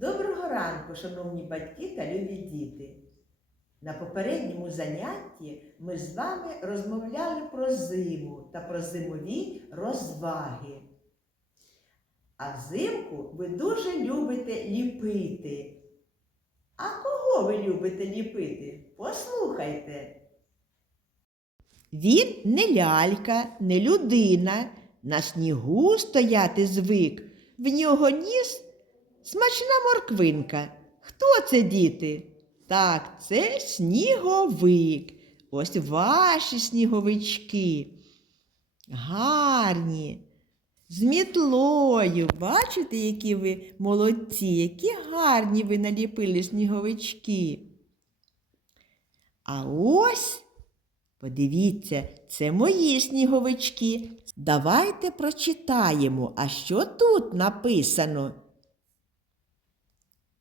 Доброго ранку, шановні батьки та любі діти. На попередньому занятті ми з вами розмовляли про зиму та про зимові розваги. А взимку ви дуже любите ліпити. А кого ви любите ліпити? Послухайте. Він не лялька, не людина, на снігу стояти звик. В нього ніс смачна морквинка. Хто це, діти? Так, це сніговик. Ось ваші сніговички. Гарні. З мітлою. Бачите, які ви молодці, які гарні ви наліпили сніговички. А ось, подивіться, це мої сніговички. Давайте прочитаємо, а що тут написано.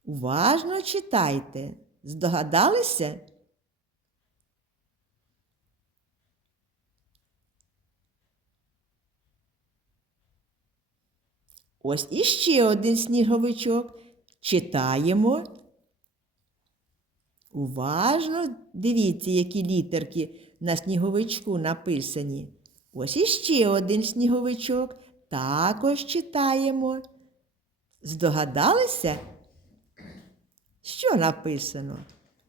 Уважно читайте. Здогадалися? Ось іще один сніговичок. Читаємо. Уважно дивіться, які літерки на сніговичку написані. Ось іще один сніговичок. Також читаємо. Здогадалися? Що написано?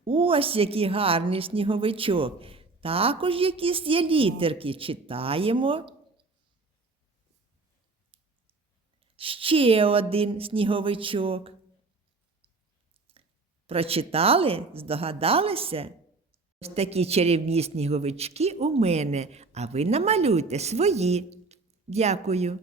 Ось який гарний сніговичок. Також якісь є літерки. Читаємо. Ще один сніговичок. Прочитали? Здогадалися? Ось такі чарівні сніговички у мене, а ви намалюйте свої. Дякую.